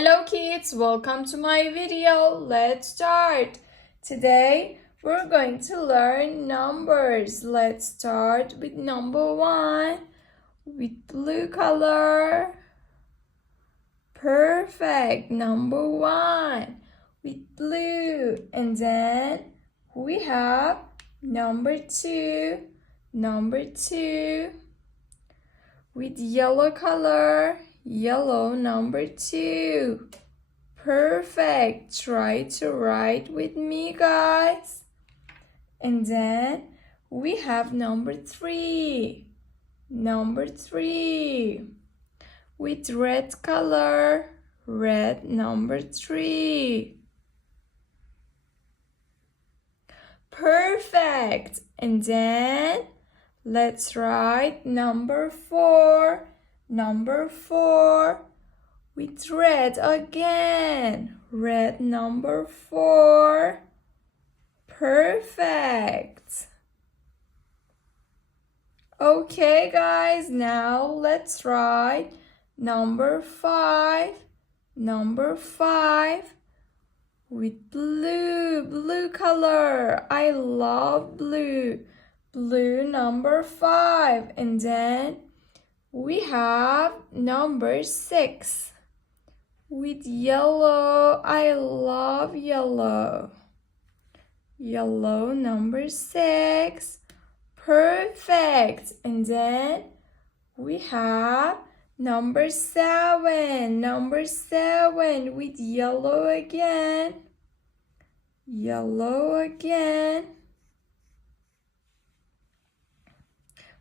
Hello kids, welcome to my video. Let's start. Today we're going to learn numbers. Let's start with number 1 with blue color. Perfect. Number 1 with blue. And then we have number 2 with yellow color. Yellow, number 2. Perfect. Try to write with me, guys. And then we have number 3. Number 3 with red color. Red, number 3. Perfect. And then let's write number 4. Number 4 with red again. Red, number 4. Perfect. Okay, guys, now let's write number 5. Number 5 with blue color. I love blue. Blue, number 5. And then we have number 6 with yellow. I love yellow. Yellow, number 6. Perfect. And then we have number 7. Number 7 with yellow again. Yellow again.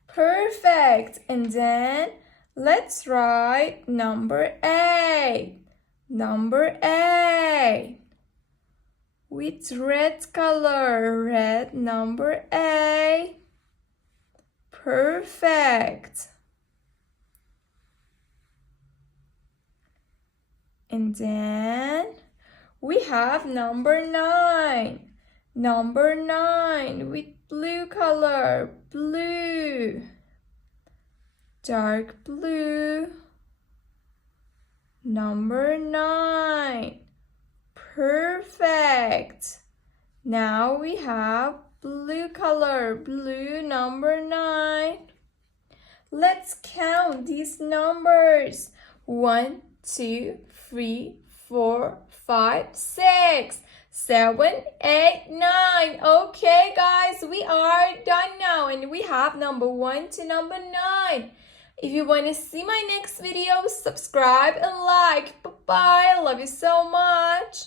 Perfect. And then let's write number 8. Number 8 with red color. Red, number 8. Perfect. And then we have number 9. Number 9 with blue color. Blue. Dark blue. Number 9. Perfect. Now we have blue color. Blue, number 9. Let's count these numbers. 1, 2, 3, 4, 5, 6, 7, 8, 9. Okay, guys, we are done now, and we have number 1 to number 9. If you want to see my next video, subscribe and like. Bye-bye. I love you so much.